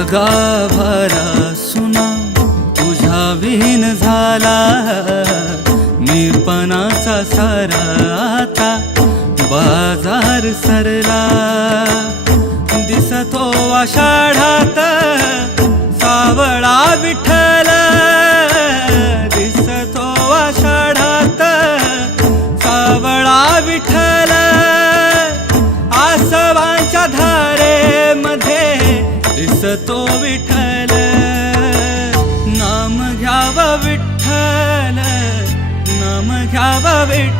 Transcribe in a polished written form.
जगाभरा सुना तुझ्या विहीन झाला, निपणाचा सारा आता बाजार सरला। दिसतो आषाढात सावळा विठ्ठल, दिसतो आषाढात सावळा विठ्ठल। आसवांच्या धारेमध्ये दिसतो विठ्ठल, नाम घ्यावा विठ्ठल, नाम घ्यावा विठ्ठल।